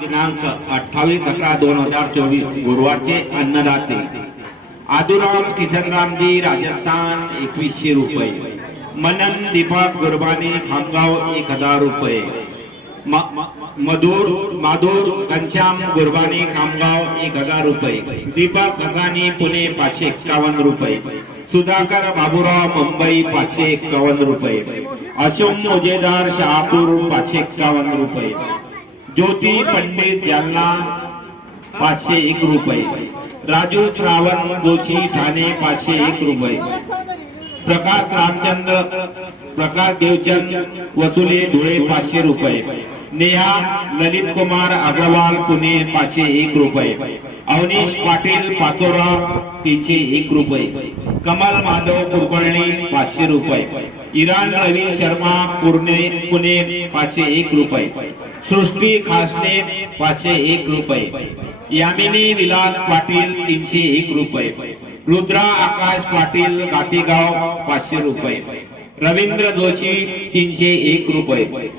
दिनांक अठ्ठावीस अकरा दोन हज़ार चोवीस, गुरुवारचे अन्नदाते. आदुराम किसनरामजी राजस्थान, एकवीसशे रुपये. मनन दीपक गुरबानी, खामगाव, एक हज़ार रुपये. मधुर, माधुर, घनश्याम गुरबानी, खामगाव, एक हज़ार रुपये. दीपक हसानी, पुणे, पाचशे एक्कावन्न रुपये. सुधाकर बाबूराव, मुंबई, पाचशे एक्कावन्न रुपये. अशोक मोजेदार, शहापूर, पाचशे एक्कावन्न रुपये. ज्योती पंडित जालना पाचशे एक रुपये. राजू श्रावण जोशी ठाणे पाचशे एक रुपये. प्रकाश रामचंद्र प्रकाश देवचंद वसुले धुळे पाचशे रुपये. नेहा ललित कुमार अग्रवाल पुणे पाचशे एक रुपये. अवनीश पाटील पाचोरा तीनशे एक रुपये. कमल माधव कुलकर्णी पाचशे रुपये. इराण रवी शर्मा पुणे पुणे पाचशे एक रुपये. सृष्टी खासने पाचशे एक रुपये. यामिनी विलास पाटील तीनशे एक रुपये. रुद्रा आकाश पाटील गातेगाव पाचशे रुपये. रवींद्र जोशी तीनशे एक रुपये.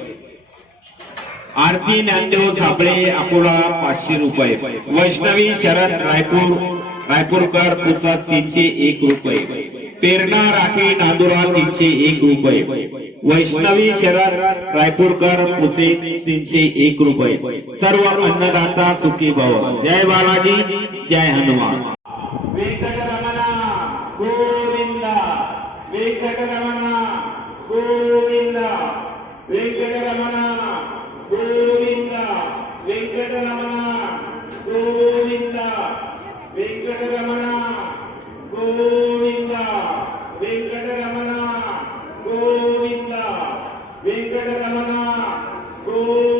आरती ज्ञानदेव साबळे अकोला पाचशे रुपये. वैष्णवी शरद रायपूर रायपूरकर पुसद तीनशे एक रुपये. पेरणा राठी नांदुरा तीनशे एक रुपये. वैष्णवी शरद रायपूरकर पुसे तीनशे एक रुपये. सर्व अन्नदाता सुखी भव. जय बालाजी जय हनुमान. वेंकटरमणा गोविंदा. वेंकटरमणा गोविंद. वेंकटरमणा गोविंदा. वेंकटरमणा गोविंदा. वेंकटरमणा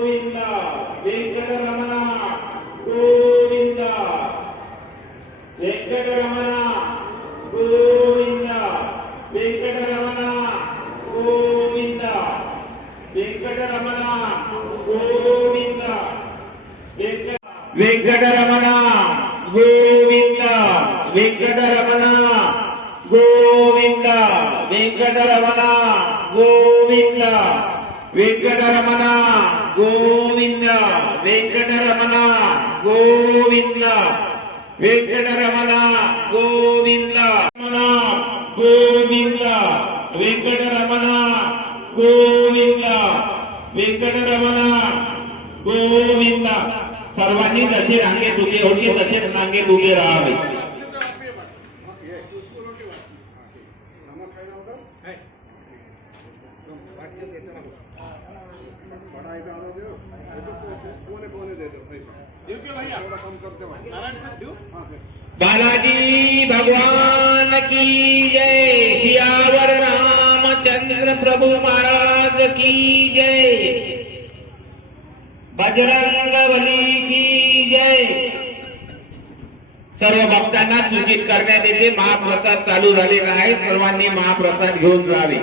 గోవింద వెంకటరమణ గోవింద. వెంకటరమణ గోవింద. వెంకటరమణ గోవింద. వెంకటరమణ గోవింద. వెంకటరమణ గోవింద. వెంకటరమణ గోవింద. వెంకటరమణ గోవింద. వెంకటరమణ ಗೋವಿಂದ ವೆಂಕಟರಮಣ ಗೋವಿಂದ ವೆಂಕಟರಮಣ ಗೋವಿಂದ ರಮಣ ಗೋವಿಂದ ವೆಂಕಟರಮಣ ಗೋविंद वेंकटरमण गोविंद. सर्वांनी जसे रांगेत उभे होते तसेच रांगेत उभे राहावे. बालाजी भगवान की जय। सियावर रामचंद्र प्रभु महाराज की जय। बजरंग बली की जय। सर्व भक्तांना सूचित करण्यात येते महाप्रसाद चालू झालेला आहे सर्वांनी महाप्रसाद घेऊन जावे.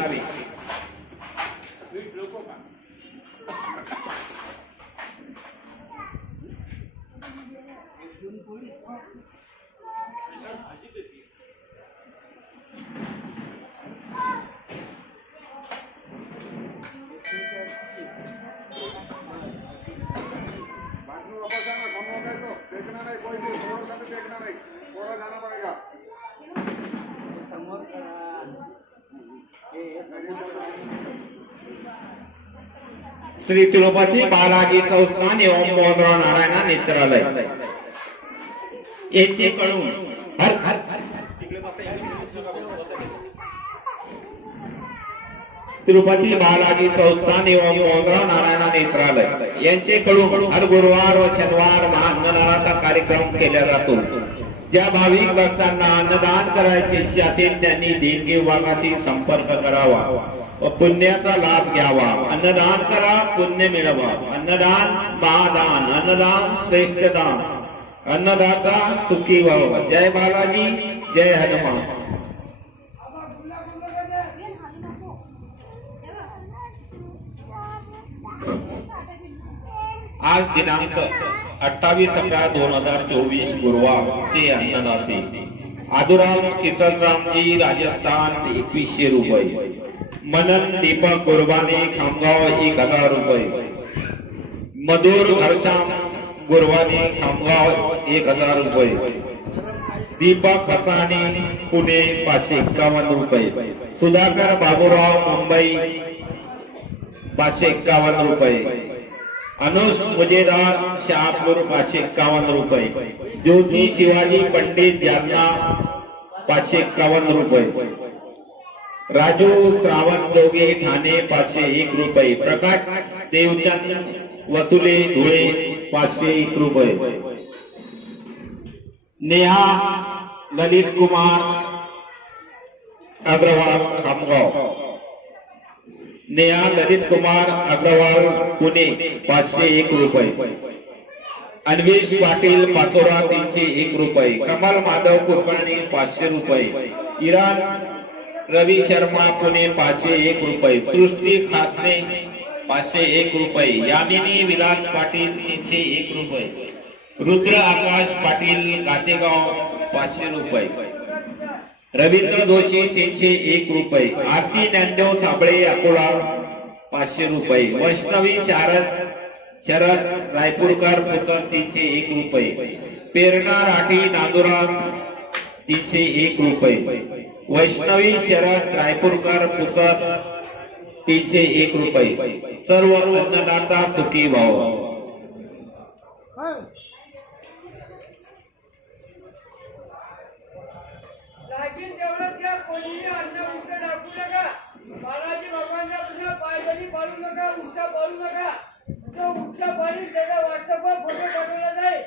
श्री तिरुपती बालाजी संस्थान एवं मोहनराव नारायण नेत्रालय. येथे कळून हर हर तिरुपती बालाजी संस्थान एवं मोहनराव नारायण नेत्रालय यांचेकडून हर गुरुवार व शनिवार महाअन्नदानाचा कार्यक्रम केला जातो. ज्या भाविक भक्तांना अन्नदान करायचे इच्छा असेल त्यांनी देणगी विभागाशी संपर्क करावा व पुण्याचा लाभ घ्यावा. अन्नदान करा पुण्य मिळवा. अन्नदान महादान अन्नदान श्रेष्ठ दान अन्नदाता सुखी व्हावा जय बालाजी, जय हनुमान। आज दिनांक अठ्ठावीस अकरा दोन हज़ार चोवीस गुरुवार चे अन्नदाते। आदुराम किसनरामजी राजस्थान एकवीसशे रुपये। मनन दीपक गुरबाने खामगाव, एक हज़ार रुपये। मधुर घरश्याम गुरवानी खामगाव एक हजार रुपये. दीपक हसानी पुणे पाचशे एक्कावन्न रुपये. सुधाकर बाबूराव मुंबई पाचशे एक्कावन्न रुपये. अनुष मुजेदार शहापूर पाचशे एक्कावन्न रुपये. ज्योती शिवाजी पंडित यांना पाचशे एक्कावन्न रुपये. राजू श्रावण दोघे ठाणे पाचशे एक रुपये. प्रकाश देवचंद वसुले धुळे पाचशे एक रुपये. नेहा ललित कुमार अग्रवाल खामगाव. नेहा ललित कुमार अग्रवाल पुणे पाचशे एक रुपये. अन्वेष पाटील पाचोरा तीनशे एक रुपये. कमल माधव कुलकर्णी पाचशे रुपये. इराण रवी शर्मा पुणे पाचशे एक रुपये. सृष्टी खासने पाचशे एक रुपये. यामिनी विलास पाटील तीनशे एक रुपये. रुद्र आकाश पाटील कातेगाव पाचशे रुपये. रवींद्र जोशी तीनशे एक रुपये. आरती ज्ञानदेव साबळे अकोला पाचशे रुपये. वैष्णवी शारद शरद रायपूरकर पुसद तीनशे एक रुपये. पेरणा राठी नांदुरा तीनशे एक रुपये. वैष्णवी शरद रायपूरकर पुसद तीनशे एक रुपये. सर्व अन्नदाता सुखी भाव. लागेल तेवढंच घ्या कोणीही अन्न उष्ट टाकू नका. बालाजी बाबांना पुन्हा पायदळी पाडू नका उष्टा पाडू नका. जो उष्टा पाडील त्याला व्हॉट्सअपवर फ़ोटो पाठवला जाईल.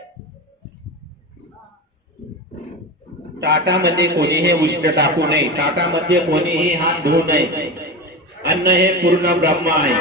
टाटा मध्ये कोणीही उष्ट टाकू नये. टाटा मध्ये कोणीही हात धुवू नये. अन्न हे पूर्ण ब्रह्म आहे.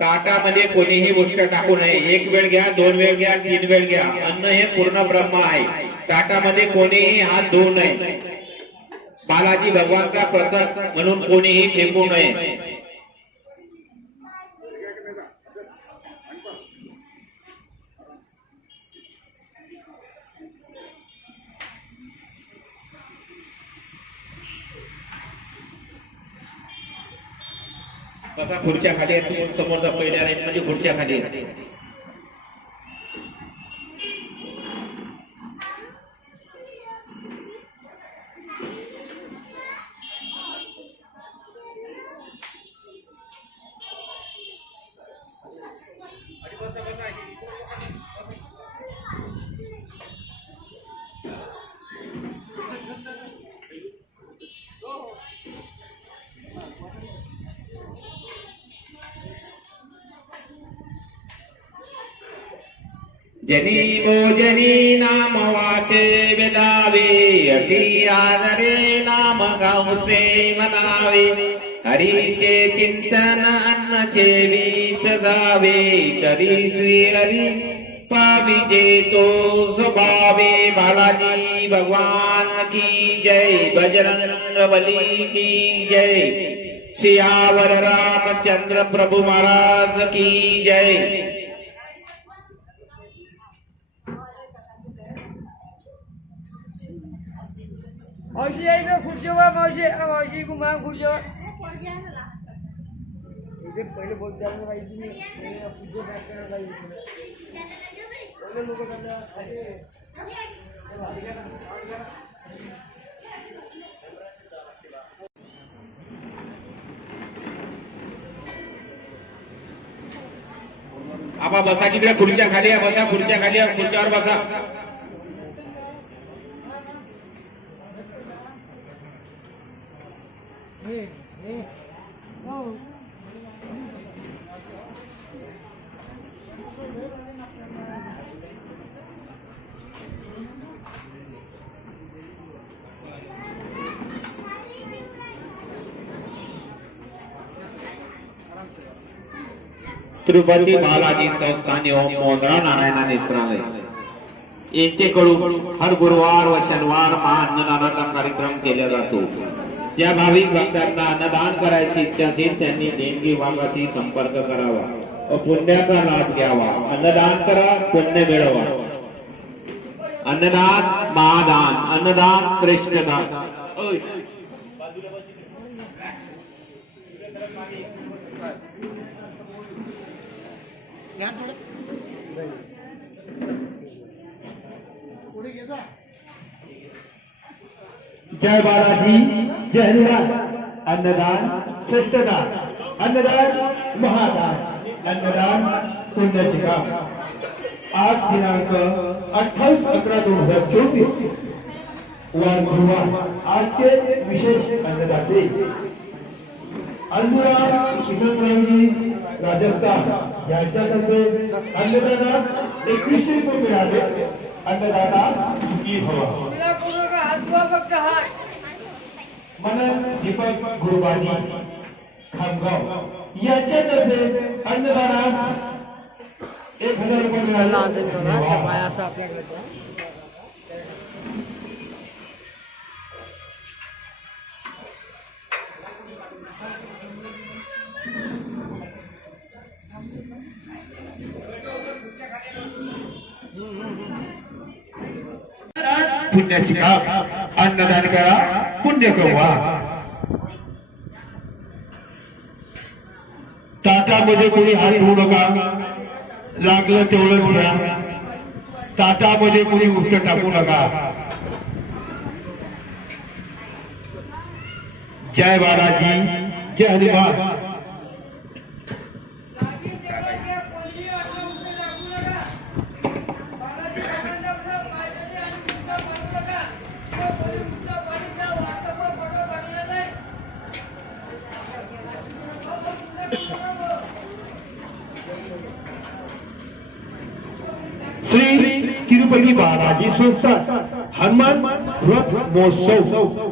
ताटामध्ये कोणीही गोष्ट टाकू नये. एक वेळ घ्या दोन वेळ घ्या तीन वेळ घ्या. अन्न हे पूर्ण ब्रह्म आहे. ताटामध्ये कोणीही हात धुवू नये. बालाजी भगवानचा प्रसाद म्हणून कोणीही फेकू नये ठीक है कि नहीं था अबे, अंकल कसा खुर्च्या खाली आहे? तू समोरचा पहिल्या राहील म्हणजे खुर्च्या खाली जनी भोजनी नाम वाचे वेदावे अति आदरे नाम गावसे मनावे। हरीचे चिंतन अन्न छेवीत जावे तरी श्री हरी पाविजे तो स्वभावे, बालाजी भगवान की जय, बजरंग बली की जय। सियावर रामचंद्र प्रभु महाराज की जय। मौसी आई तो खुश हो हुआ मौसी मौसी को माँ खुश हुआ मुझे पहले बहुत जाने भाई जी मुझे बैठ कर भाई पहले लोगों का आपा बसा कि खुर्चा खाली बसा खुर्चा खाली खुर्चा खुर्च्यावर बसा. तिरुपती बालाजी संस्थान एवं मोदरा नारायण नेत्रालय। यांचेकडून हर गुरुवार व शनिवार महाअन्नदानाचा कार्यक्रम केला जातो. ज्या भाविक भक्तांना अन्नदान करायची इच्छा असेल त्यांनी देणगी विभागाशी संपर्क करावा व पुण्याचा लाभ घ्यावा अन्नदान करा पुण्य मिळवा अन्नदान महादान अन्नदान श्रेष्ठ दान जय बालाजी। जय अन्नदान श्रेष्ठदान, अन्नदान महादान, अन्नदान पुण्याचे काम आज दिनांक अठ्ठावीस अकरा दोन हज़ार चोवीस वार गुरुवार आजचे विशेष अन्नदाते। अंजुराम किशनरावजी राजस्थान, यांच्यातर्फे अन्नदानात एकवीसशे रुपये मिळाले. अन्नदाता सुखी भवा। मनन दीपक गुरुबानी खामगाव. यांच्यातर्फे अन्नदानास एक हज़ार रुपये मिळाले पुण्याची काम अन्नदान करा पुण्य कमवा ताटामध्ये कोणी हात होऊ नका. लागलं तेवढंच घ्या. ताटामध्ये कोणी उष्ट टाकू नका. जय बालाजी जय हनुमान. श्री तिरुपति बालाजी संस्था हनुमान व्रत महोत्सव।